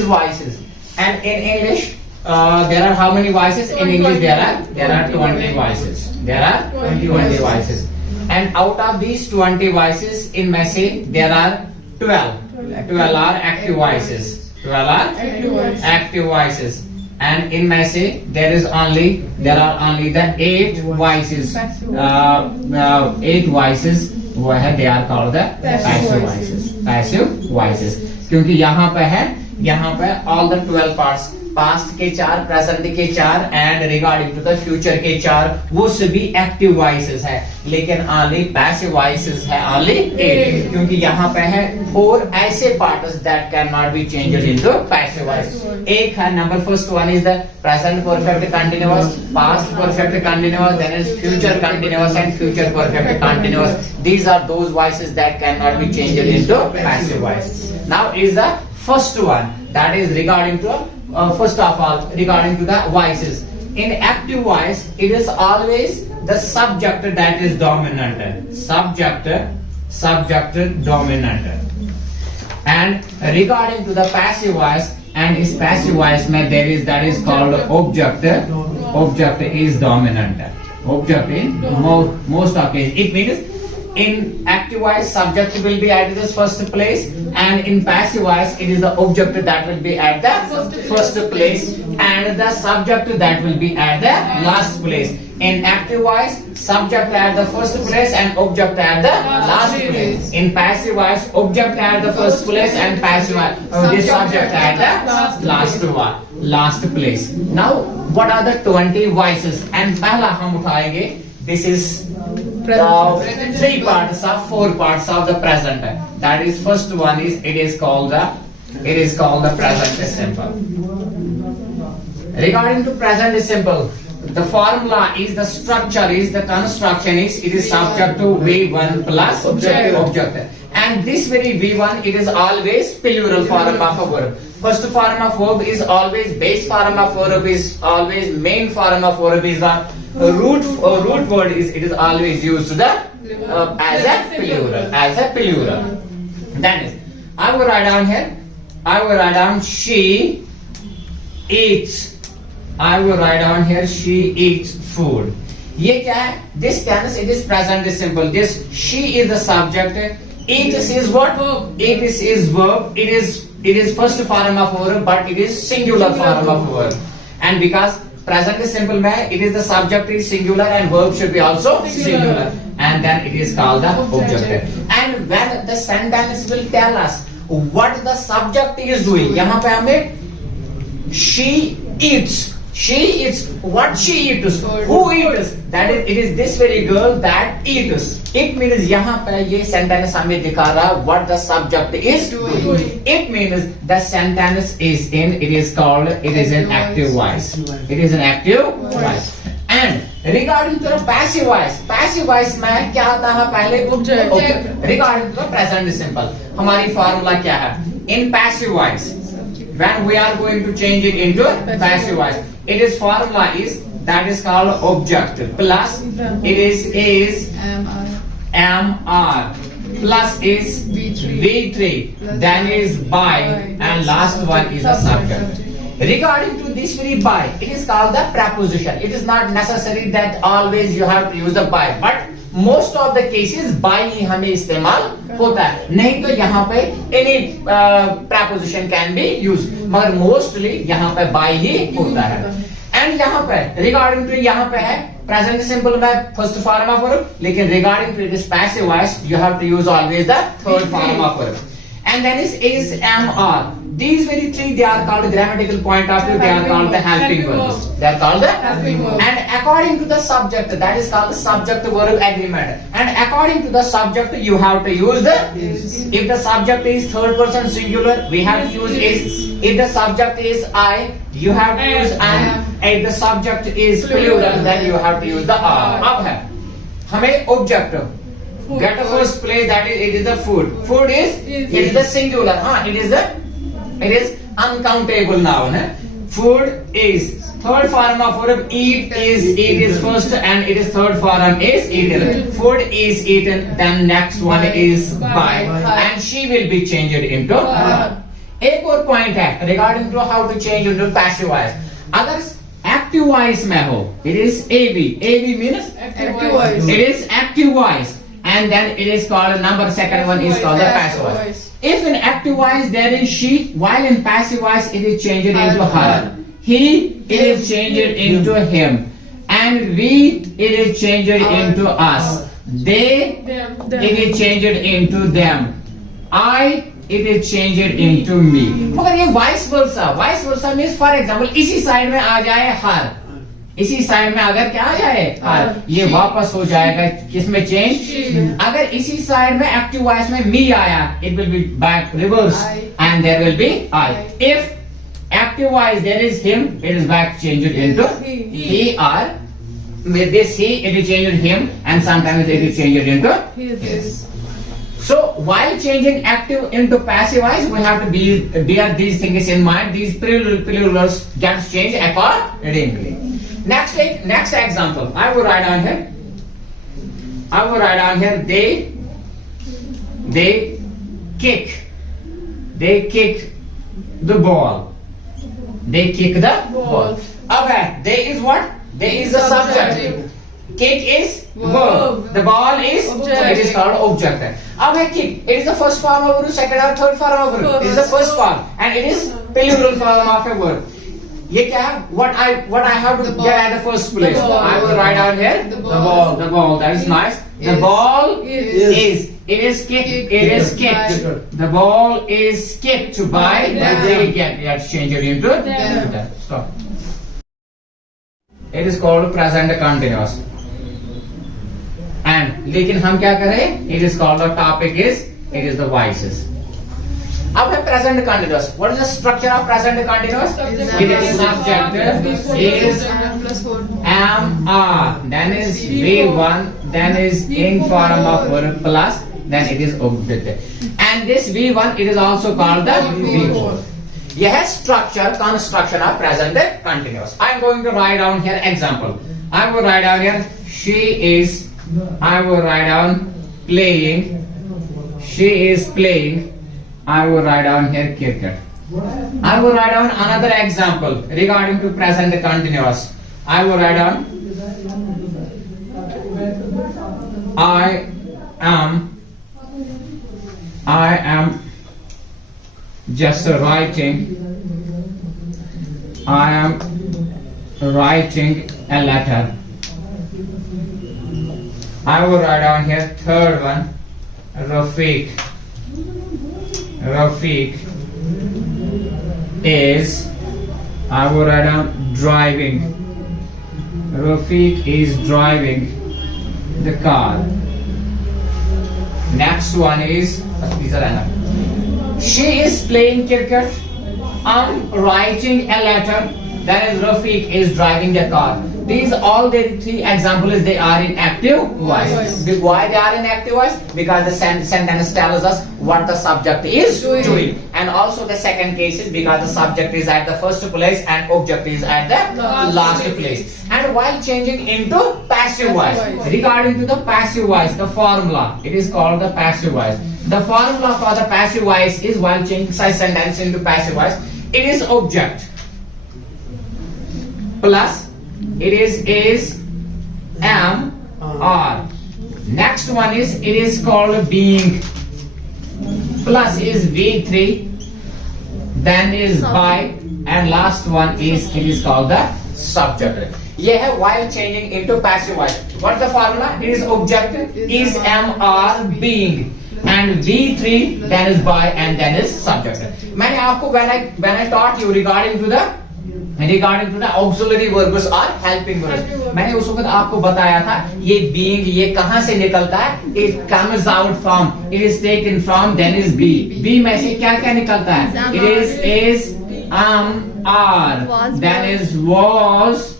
these voices. And in English, there are how many voices? In English, there are 20 voices. There are 20 voices. And out of these 20 voices, in message, there are 12. 12 are active voices. 12 are active voices. And in message, there are only the 8 voices. 8 voices. They are called the passive voices. Passive voices. क्योंकि यहाँ पे all the 12 parts, past के 4, present के 4 and regarding to the future के 4, वो सभी active voices है, लेकिन only passive voices है only 8, क्योंकि यहाँ पे है 4 ऐसे parts that cannot be changed into passive voices. एक है number first one is the present perfect continuous, past perfect continuous, then is future continuous and future perfect continuous. These are those voices that cannot be changed into passive voices. Now is the first one, that is regarding to first of all regarding to the voices. In active voice, it is always the subject that is dominant. Subject dominant. And regarding to the passive voice, and is passive voice mein that is called object. Object is dominant. Object in most of cases. It means in active voice, subject will be at the first place, and in passive voice, it is the object that will be at the first place, and the subject that will be at the last place. In active voice, subject at the first place and object at the last place. In passive voice, object at the first place and passive the subject at the last place. Now, what are the 20 voices? And पहला हम उठाएंगे. This is four parts of the present. That is, first one is it is called the present simple. Regarding to present simple, the formula is, the structure is, the construction is, it is subject to V1 plus object. And this very V1, it is always plural form of a verb. First form of verb is always base form of verb, is always main form of verb, is the root word is, it is always used as a plural. That is, I will write down here. I will write down she eats. I will write down here she eats food. ये क्या है? This tense, it is present simple. This she is the subject. Eat is what? Eat is verb. It is first form of verb, but it is singular form of verb. And because present simple mein, it is the subject is singular and verb should be also singular. And then it is called the object. And when the sentence will tell us what the subject is doing, यहाँ पे हमें she eats. She eats. What she eats? Who eats? That is, it is this very girl that eats. It means यहाँ पे ये sentence हमें दिखा रहा what the subject is doing. It means the sentence is in, it is called, it is an active voice. It is an active voice. And regarding to the passive voice में क्या आता है पहले object. Regarding to the present simple, हमारी formula क्या है? In passive voice, when we are going to change it into passive voice, it is formula is, that is called object plus it is MR plus is V3, then is by, and last one is the subject. Regarding to this very by, it is called the preposition. It is not necessary that always you have to use the by, but most of the cases by ही हमें इस्तेमाल होता है. नहीं तो यहाँ पे any preposition can be used, मगर mostly यहाँ पे by ही होता है. And यहाँ पे regarding to यहाँ पे है present simple में first form of verb, लेकिन regarding to it is passive voice, you have to use always the third form of verb. And then is MR. These very three, they are called grammatical point of view, they are called the helping verbs. They are called the helping verbs. And according to the subject, that is called the subject verb agreement. And according to the subject, you have to use the if the subject is third person singular, we have to use is. If the subject is I, you have to use am. If the subject is plural, then you have to use the are. अब है हमें object get a first place, that is it is the food. Food is it is the singular. It is uncountable noun. Food is third form of verb. Eat is first and it is third form is eaten. Food is eaten. Then next one is by, and she will be changed into एक और point है regarding to how to change into passive voice. अगर active voice में हो, it is AB. AB means Active voice. it is active voice, and then it is called number second one is called the passive voice. If in active voice there is she, while in passive voice it is changed into her. He, it is changed into him, and we, it is changed into us. They, it is changed into them. I, it is changed into me. मगर ये vice versa means for example इसी side में आ जाए her, इसी side में अगर क्या आ जाए her, ये वापस हो जाएगा किसमें चेंज. अगर इसी साइड में एक्टिव वॉइस में me आया, it will be back reverse and there will be I. If active voice there is him, it is back changed into he or with this he, it is changed him, and sometimes it is changed into his. So while changing active into passive voice, we have to bear these things in mind. These plurals get changed accordingly. Next example, I will write down here. They kick the ball. They kick the ball. Okay, they is what? They is the subject. Kick is verb. The ball is Object. It is called object. अब है kick. It is the first form of verb, second or third form of verb. It is the first form, and it is plural form of a verb. ये क्या है? What I have to get at the first place. I will write down here The ball. The ball. That is nice. The ball is. It is kicked. It is kicked. The ball is kicked by. They get changed into them. Stop. It is called present continuous. And लेकिन हम क्या करें? It is called the topic is. It is the voices. अब है present continuous. What is the structure of present continuous? It is subject is am are, then is V1, then is in form of verb plus, then it is object. And this V1 it is also called the V4. यह है structure construction of present continuous. I am going to write down here example. I will write down here she is. I will write down playing. She is playing. I will write down here cricket. I will write down another example regarding to present continuous. I will write down I am just writing. I am writing a letter. I will write down here third one Rafiq is. I will write down driving. Rafiq is driving the car. Next one is she is playing cricket. I'm writing a letter. That is Rafiq is driving the car. These all the three examples they are in active voice. Why they are in active voice? Because the sentence tells us what the subject is doing. And also the second case is because the subject is at the first place and object is at the last place. And while changing into passive voice, regarding to the passive voice, the formula, it is called the passive voice. The formula for the passive voice is while changing such sentence into passive voice, it is object plus it is am are. Next one is it is called being plus is V3, then is by, and last one is it is called the subject. ये है while changing into passive voice. What is the formula? It is object, is am are being, and V3 then is by and then is subject. मैंने आपको when I taught you regarding to the auxiliary verbs or helping verbs, मैंने उस वक्त आपको बताया था ये being ये कहाँ से निकलता है? It comes out from, it is taken from, then is be में से क्या क्या निकलता है? It is are, then is was,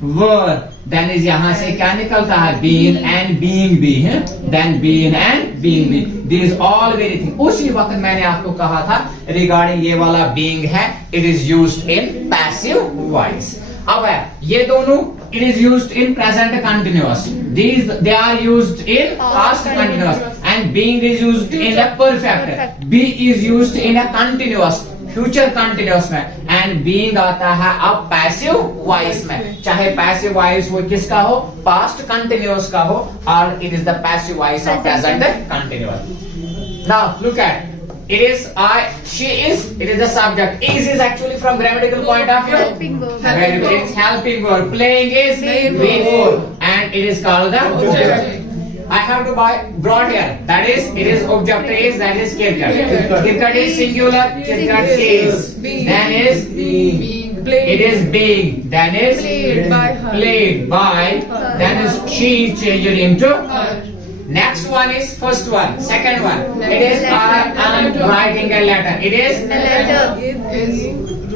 were, then is यहाँ से क्या निकलता है? Been and being भी है, then been and being भी. These all very things. उसी वक्त मैंने आपको कहा था regarding ये वाला being है, it is used in passive voice. अब है ये दोनों it is used in present continuous. They are used in past continuous, and being is used in a perfect. Be is used in a continuous. Future continuous में, and being आता है अब passive voice में, चाहे passive voice वो किसका हो, past continuous का हो, और it is the passive voice of present continuous. Now look at, it is I, she is, it is the subject. Is actually from grammatical point of view Helping verb. Very good. It's helping verb. Playing is before, and it is called the object. I have to buy brought here. That is, it is object is, that is cricket. Cricket is singular. Cricket is. Then is it is being. Then is Played by her. played by. Then is she changed into. Next one is first one. Second one. It is I am writing a letter. It is A letter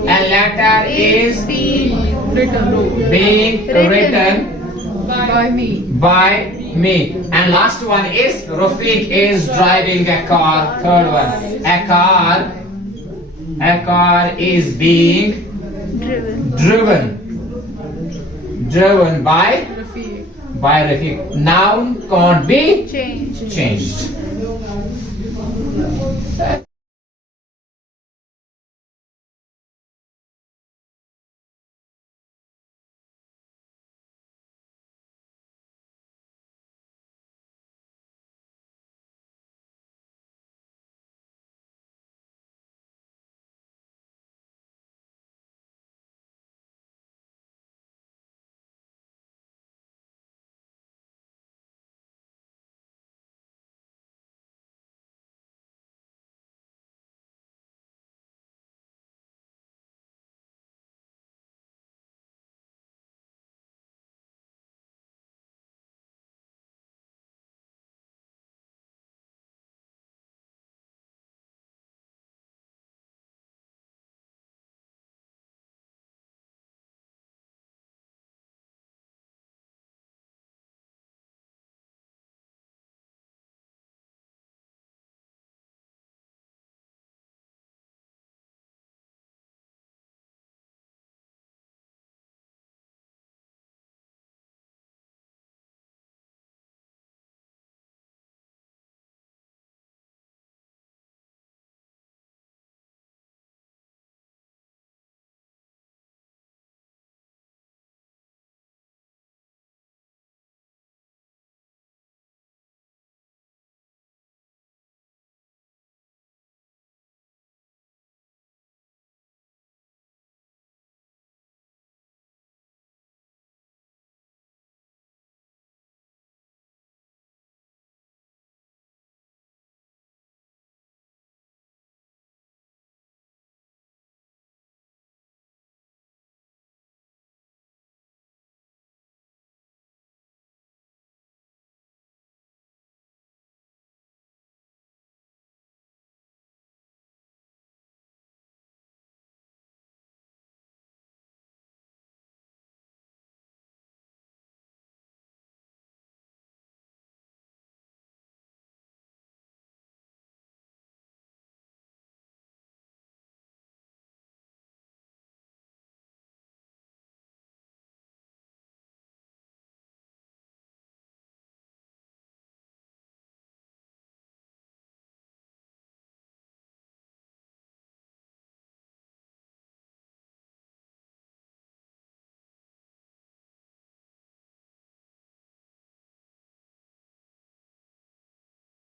a letter is being being written by me. by me. And last one is Rafiq is driving a car. Third one, a car is being Driven. driven by Rafiq. Noun can't be Change. changed.